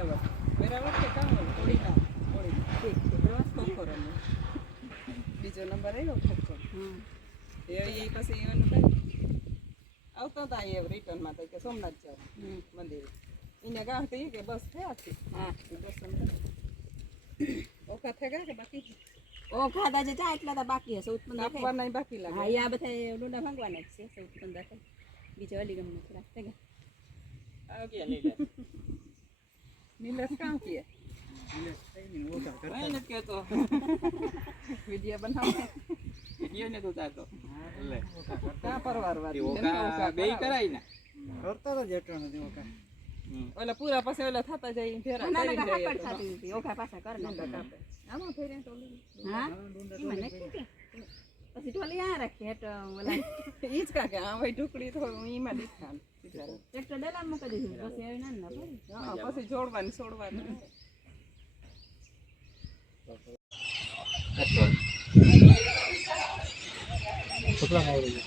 બરાબર છે કામ થોડી ઠીક છે પ્રવાસ ખોખો રમે બીજો નંબર આવ્યો ખોખો એ પછી એનું કઈ આવતા હતા એ રિટર્નમાં તો કે સોમનાથ જાવ મંદિરે એને ગામ તો કે બસ થયા છે હા દર્શન ઓખા થઈ ગયા કે બાકી ઓખા દાજે જા એટલા તો બાકી હશે ઉત્પન્ન આપવા નહીં બાકી લાગે હા આ બધા ડોડા ભાંગવાના છે ઉત્પન્ન દાખલ બીજો અલીગમ નો થોડા થઈ ગયા આવ કે નહીં નીલેશ કામ કીએ કઈ નથી કહેતો વિડિયો બનાવો વિડિયો ને તો તાતો લે કા પરવારવા બે કરાય ને કરતા તો જેટલો નથી ઓકા ઓલા પૂરા પછી ઓલા થતા જાય ફેરા ના કરીને ના જઈએ હાકડ થતી હતી ઓખા પાછા કર ના કાપે આમાં ફેરે તો હા ઈ મને કે પછી ટોલી આ રાખી હેટ ઓલા ઈ જ કાકે આ ભાઈ ઢુકડી તો ઈમાં દીખાન બિચારો ટ્રેક્ટર ડેલા મૂકી દીધું પછી આવી ના ના પડી હા પછી જોડવાની છોડવાની કેટલા આવડી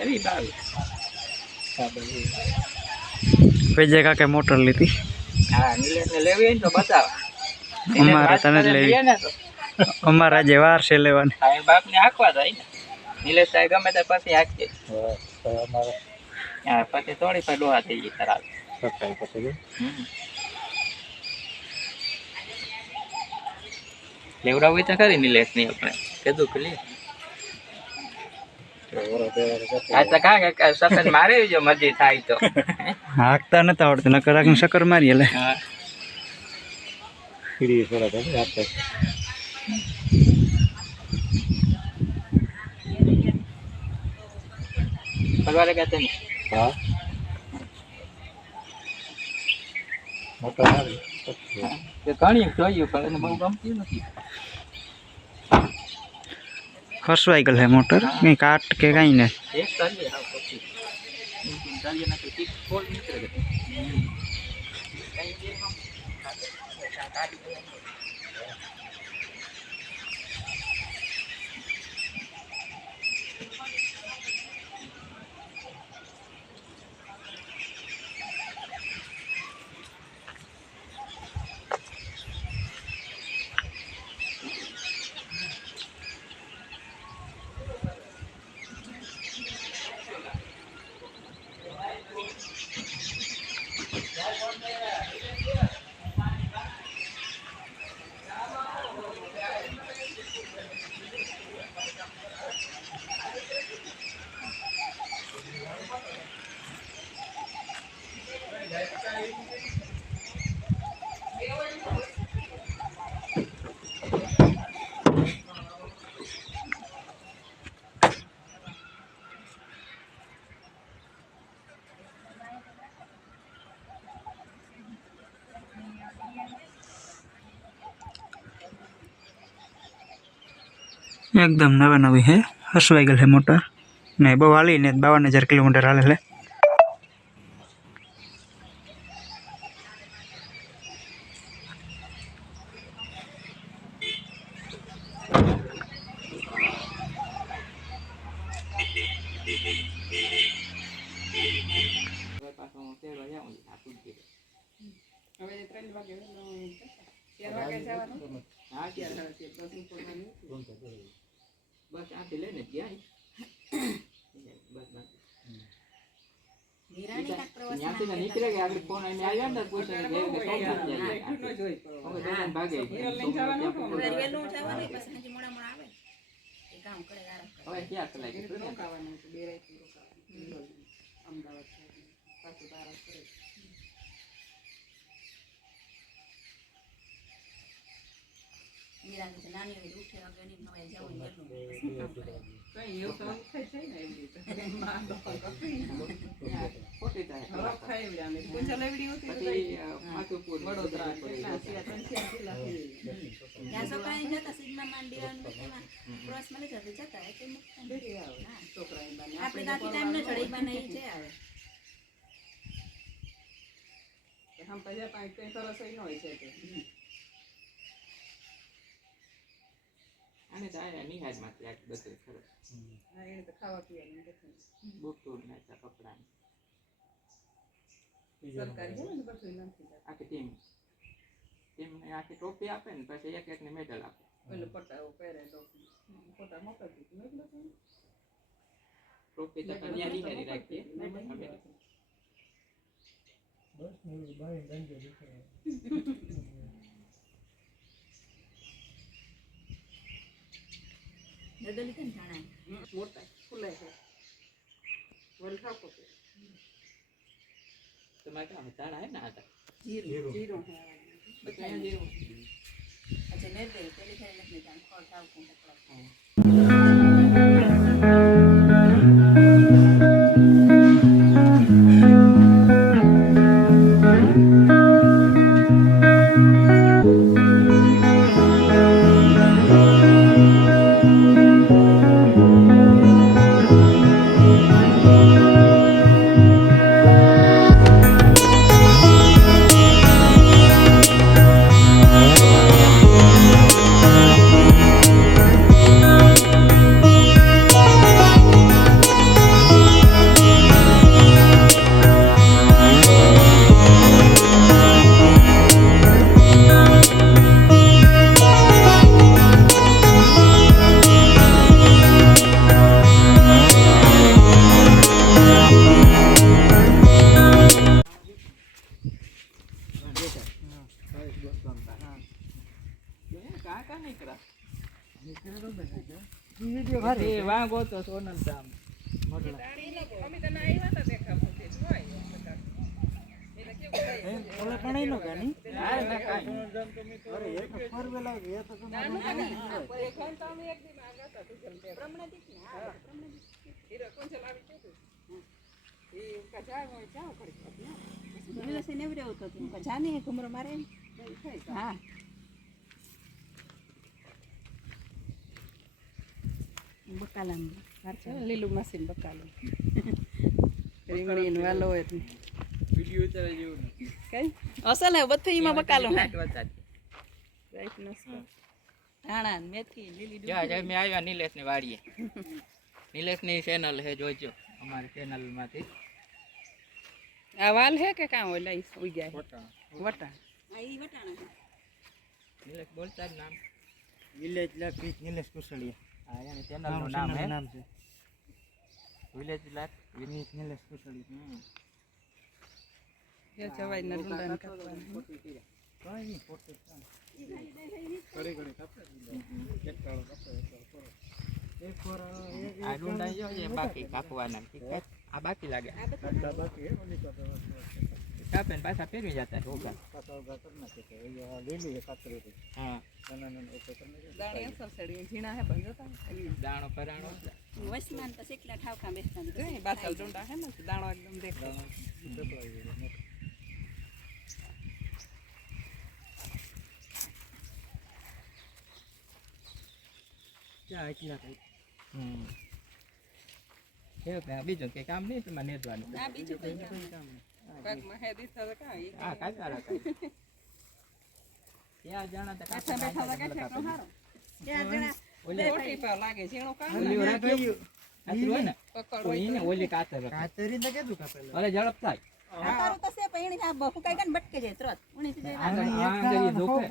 એવી બાલ પેજે કાકે મોટર લીધી હા નિલેશ ને લેવી હોય ને તો બતાવ અમારે તને જ લેવી ને તો અમારા જે વાર છે લેવાની હા એ બાપ ને હાંકવા થાય ને નિલેશ સાહેબ ગમે તે પછી હાંકજે અમારે હા પછી થોડી પર ડોહા થઈ ગઈ ખરાબ સત્તાઈ પછી લેવડાવી તો ખરી નિલેશ ની આપણે કીધું કે લે આ તો કાંઈ સફેદ મારી જો મરજી થાય તો હાંકતા નતા આવડતું નકર રાખીને શક્કર મારી લે હા સીડી થોડા થાય હાંકતા પરવારે કહેતે ને હા મોટર આવી તે ઘણી જોયું પણ એને બહુ ગમતી નથી ખસવાઈ ગયેલ હે મોટર કઈ કાટ કે કઈ ને એક ચાલીએ હા પછી ચાલીએ નથી ઠીક ફોલ નીકળે એકદમ નવા નવી હે હસવાઈ ગયેલ હે મોટર ને બહુ હાલી ને 52,000 કિલોમીટર હાલે લે હવે 3 વાગે 4 વાગે જવાનું હા ક્યારે બસ આથી લઈને ગયા બસ બસ નિરાણી કાક પ્રવાસ ત્યાંથી નીકળે કે આગળ ફોન આઈને આવ્યા ને પૂછે કે ભાગે વેલું જવાનું પછી હજી મોડા મોડા આવે એ કામ કરે આરામ હવે ક્યાં કલાક રોકાવાનું છે 2 રાત રોકાવાનું અમદાવાદ પાછું તારા કરે નિરાણી નાની હોય ઉઠે અગણી નવાઈ જવું એટલું કઈ એવું તો થાય છે ને એવી રીતે માં તો ખોટી થાય હવા ખાઈ આને પૂંછા લેવડી હોતી પછી માથું પૂરું વડોદરા કેટલા જિલ્લા ત્યાં છોકરાને જતા સિગ્મા માંડીવાનું એમાં ક્રોસ માં જતા જતા એટલે બેટી આવે છોકરા એ બાને આપણે દાદી ટાઈમ ન ચડી બને ઈ છે આવે હમ પજા પાંચ કઈ સરસ ન હોય છે કે આને તો આયા નિહાજમાંથી આ બધું ખરું ના એને તો ખાવા પીવાનું દેખાય બુકતું નાખ્યા કપડાં સરકારી છે ને બધું નથી આખી ટીમને આખી ટ્રોફી આપે ને પછી એક એકને મેડલ આપે. પેલું પટાવો પહેરે ટોપી ફોટા મોકલી દીધું એટલે તો ટ્રોફી તો ત્યાં નિહારી રાખીએ. દદલી કેમ જાણાય મોટા ખુલ્લા છે વલઠાકો છે તમારે કામ ચાણા હે ને આટા જીરો બધા જેવું. અચ્છા ને દે પેલી ફેર નથી જાણ ખોળ થાવ કોણ પકડો કાકા નીકળા વાં ગોતો સોનલ ધામ અમે તને આવ્યા હતા દેખા પૂછે જોઈ એને કેવું દિવસે નેવરે હતો જાને ઘુમરો મારે હા બકાલામ લીલું મશીન બકાલું રીંગણી વાલો એટલે વિડિયો ઉતારે જેવું કઈ અસલ હે બધું એમાં બકાલું હે વતાડી રાઈટ નસ્તો ધાણા ને મેથી લીલી જા જા મેં આવ્યા નિલેશની વાડીએ. નિલેશની ચેનલ હે જોજો અમારી ચેનલમાંથી. આ વાલ હે કે કાં હોય લઈ ઉગ્યા વટા આ ઈ વટાણા નિલેશ બોલતા જ નામ વિલેજ લાખ નિલેશ કુશળિયા. હા એની ચેનલનું નામ હે નામ છે વિલેજ લાખ વિનીત નિલેશ કુશળિયા. એ જવાય ને ડુંડા કાપવાનું કઈ નહીં ફોટો આ ડુંડા જો જે બાકી કાપવાના ઠીક છે. આ બાકી લાગે કાપે ને પાછા ફેરવી જતા રોગા. હા દાણી અસર સડી ઝીણા હે પણ જોતા દાણો પરાણો વસમાન પછી એકલા ઠાવકા બેસતા કઈ બાસલ ડુંડા હે ને દાણો એકદમ દેખાય બીજું કઈ કામ નહીં તમારે નેદવાનું. ના બીજું કઈ કામ પગમાં હે દીધા તો કાં ઈ હા કાકા રાખા ત્યાં જાણા તો બેઠા બેઠા તો કાંઈ ઠેકનો હારો ત્યાં જણા ખોટી પાવ લાગે ઝીણો કાં ઓલી રાખી આટલું હોય ને પકડ તો એને ઓલી કાતર રાખે. અરે ઝડપ થાય તારું તો છે પણ એને આ ફૂકાઈ ગન બટકે જાય ત્રત ઉણી થી આગળ આંગળી દુખે.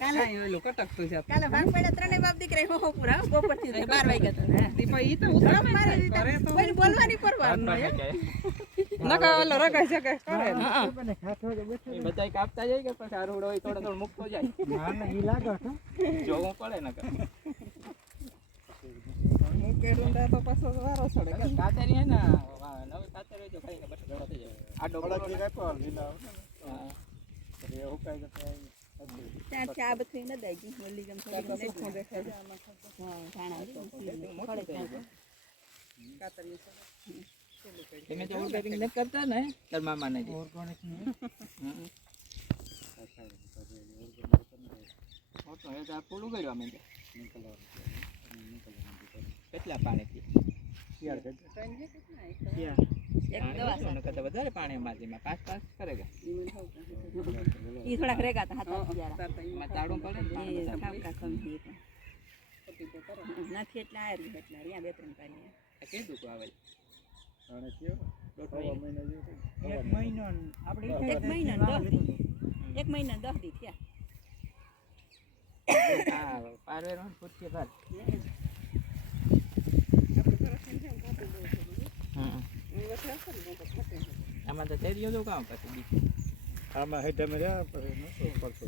કાલે કાંઈ ઓલું કટકતું છે કાલે ભાગ પડ્યા ત્રણેય બાપ દીકરા હો પૂરા બપોર થી 12 વાગ્યા તો દીપા ઈ તો ઉતરા મારી રીતે કરે તો કોઈ બોલવાની પરવાર ન હાથ હોય પાકે. નકા ઓલો રગાય છે કે કરે ને. એ બધાય કાપતા જાય કે પછી આરુડો હોય થોડો થોડો મૂકતો જાય જોવું પડે ને મૂકે ડુંડા તો પાછો વારો ચડે કે કાતરી હે ને નવી કાતર હોય તો ખાઈને બસ ઘણો થઈ જાય આડો બોલો ને. હા. ત્યાં ચા બધી ન દાઈ ગઈ ઓલી ગમ થોડી ગમ સુખું દેખાય છે આમાં હા ધાણા ખડે ત્યાં કાતરી છે તમે તો ઓર્ગેનિક ન કરતા ને તાર મામા ને પૂરું કર્યું અમે કેટલા પાણીથી એક દવા કરતા વધારે પાણી માટીમાં 5 કરે કે ઈ થોડાક રેગા હતા હાથ ગયા એમાં તાળું પડે ને એ ઠાવકા કમી નથી એટલા આયર એટલા રહ્યા બે ત્રણ પાણી આ કઈ દુખ આવે એક મહિનો આપણે એક મહિના ને 10 દી. એક મહિના ને 10 દી થયા. હા પારવેરો પૂછીએ બાદ આમાં તો તેરીઓ તો કામ પછી બીજું આમાં હેઠ અમે રહ્યા પછી નતો પડતો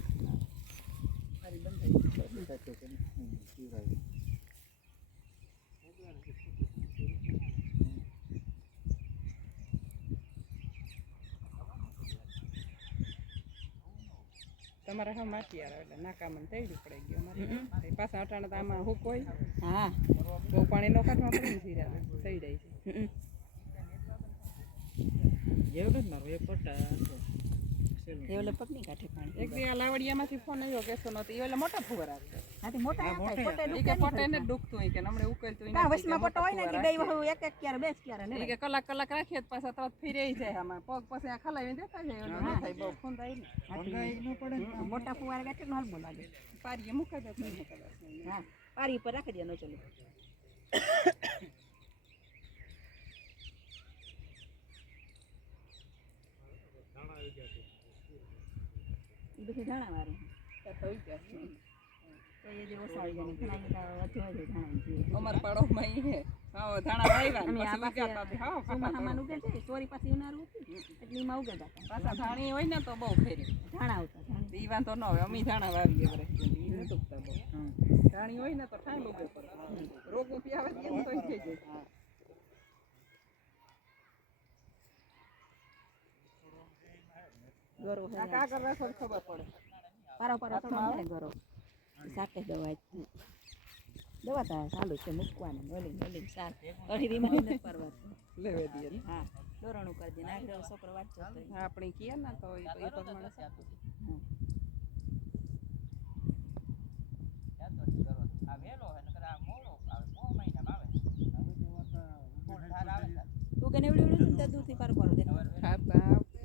તમારે હા માટી આવે એટલે નાકામાં તૈડી પડી ગયો અમારે પાછા અટાણે તો આમાં હુક હોય હા બહુ પાણી નો કાઢવા પડે ને ધીરા થઈ જાય છે જેવું જ મારું એક પટ્ટા એ ઓલે પગ નહીં કાઢે પાણી. એક દી આ લાવડિયામાંથી ફોન આવ્યો કેસો નતો એ ઓલા મોટા ફુવાર આવે હાથી મોટા હતા, પોતે એ કે પટે ને દુખતું હોય કે હમણે ઉકેલતું હોય ના વસમાં પોટો હોય ને કે ગઈ વહુ એક એક ક્યારે બેસ ક્યારે એ લે. કે કલાક રાખીએ તો પાછા તરત ફીરે જાય આમાં પગ પછી આ ખલાવીને દેતા જાય ઓલું ન થાય બહુ ખૂંદાય ને મોટા ફુવારે ગાંઠે નો હલબો લાગે. પારીએ મૂકી દે નહીં મૂકી દે હા પારી પર રાખી દે નો ચલો. એ બધી ધાણા વાળી થઈ જાય તો એ જે ઓસાળી જાય ઘણા બધા વધુ ધાણા છે. અમાર પાડોમાં ઈ હે હા ધાણા વાવ્યા અને આ પછી ઉગાતા હતા હા ચોમાસામાં ઉગે છે સોરી પાછી ઉનાળું હતું એટલે એમાં ઉગેતા હતા. પાછા ધાણી હોય ને તો બહુ ફેરે ધાણા આવતા ધાણા. ઈ વાંધો ન હોય અમે ધાણા વાવીએ બરે ઈ ન દુખતા બહુ ધાણી હોય ને તો ઠાઈ ઉગે પડે રોગ ઉપી આવે એમ તો થઈ જાય ગરો આ કાગળ રાખો તો ખબર પડે પારો પારો થોડો ને ગરો સાકે દવા દવા તો ચાલુ છે મૂકવાની ઓલી સાર અઢી વીમાં નથી પરવા લેવે દઈએ હા દોરણું કરી દે નાગરો છોકરો વાંચતો હતો આપણે કીએ ને તો એ પ્રમાણે આ વેલો હે નકર આ મોડો આવે 6 મહિનામાં આવે ફૂલ ધાર આવે તું કે એવડી એવડી ને દૂધથી પારો પારો દે ખાતા આવતે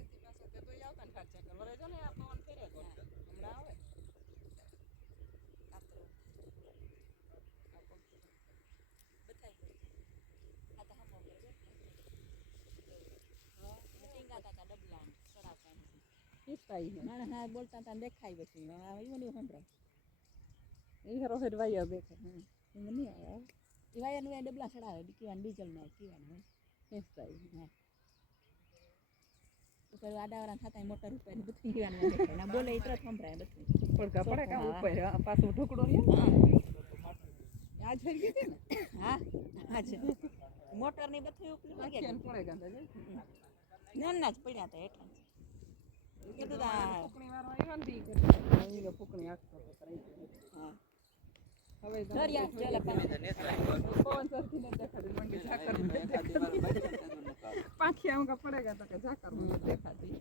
તો આવતા ને ખાચા કર વરે જો ને આ પવન ફેરે હમણાં આવે માણસ બોલતા હતા દેખાય પછી એવું નહીં સંભળાય એ હરો હેડવાઈ દેખે એમ નહીં આવે એ વાયરનું એ ડબલા ચડાવે કીવાનું ડીઝલના કીવાનું હિસ્સાઈ હા ઉપર આડાવાળા થતા મોટર ઉપર બધું કીવાનું દેખાય ના બોલે એ તરત સંભળાય બધું પડકા પડે કા ઉપર પાછું ઢોકડો ને આ થઈ ગઈ હતી ને હા હા છે મોટર ની બધું ઉપર લાગે કેમ પડે ગાંધા ના જ પડ્યા હતા એટલા કીધું તા ફૂકણી વાળો આવ્યો ને ઈ ફૂકણી આખતો હા હવે દરિયા ચાલે પવન સરથી ને દેખાડી મંડી ઝાકર પાછી આમ કા પડેગા તો કે ઝાકર દેખાતી